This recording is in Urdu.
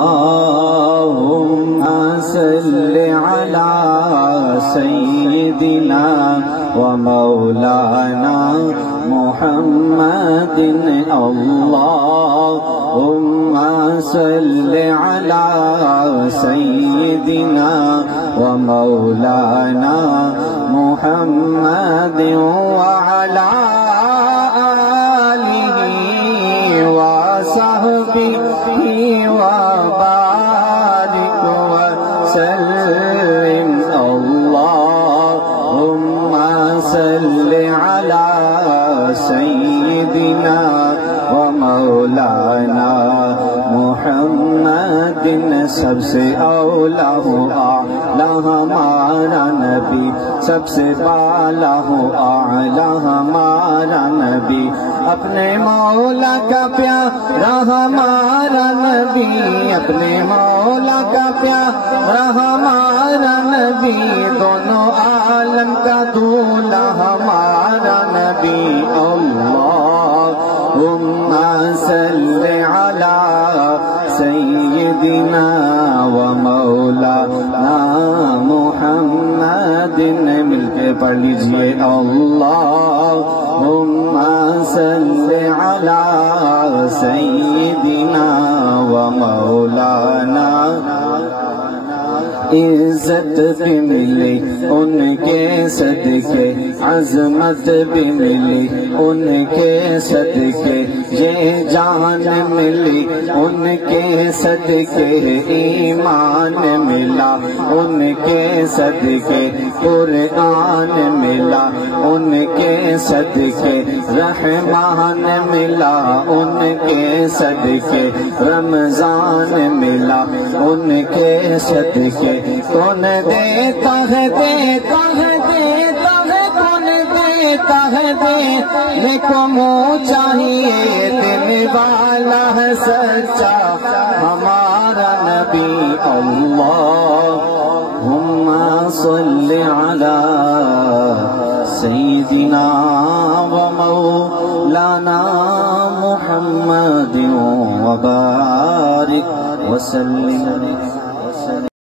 اللهم صل على سيدنا ومولانا محمد اللهم صل على سيدنا ومولانا محمد وعلى آله وصحبه وبارك وسلم اللهم صل على سيدنا ومولانا محمد سب سے اولا ہو اعلیٰ ہمارا نبی سب سے بالا ہو اعلیٰ ہمارا نبی اپنے مولا کا پیارا ہمارا نبی اپنے مولا کا پیارا ہمارا نبی دونوں عالم کا دولا ہمارا نبی اللہم صل علی سیدنا ومولانا محمد مل کے پڑھ لیجئے اللہم صل علی سیدنا ومولانا عزت بھی ملی ان کے صدقے عظمت بھی ملی ان کے صدقے یہ جان ملی ان کے صدقے ایمان ملا ان کے صدقے قرآن ملا ان کے صدقے رحمان ملا ان کے صدقے رمضان ملا ان کے صدقے کون دیتا ہے دیتا ہے دیتا ہے کون دیتا ہے دینے کو منہ چاہیے دینے والا ہے سچا ہمارا نبی اللہم صل علی سیدنا ومولانا محمد وبارک وسلم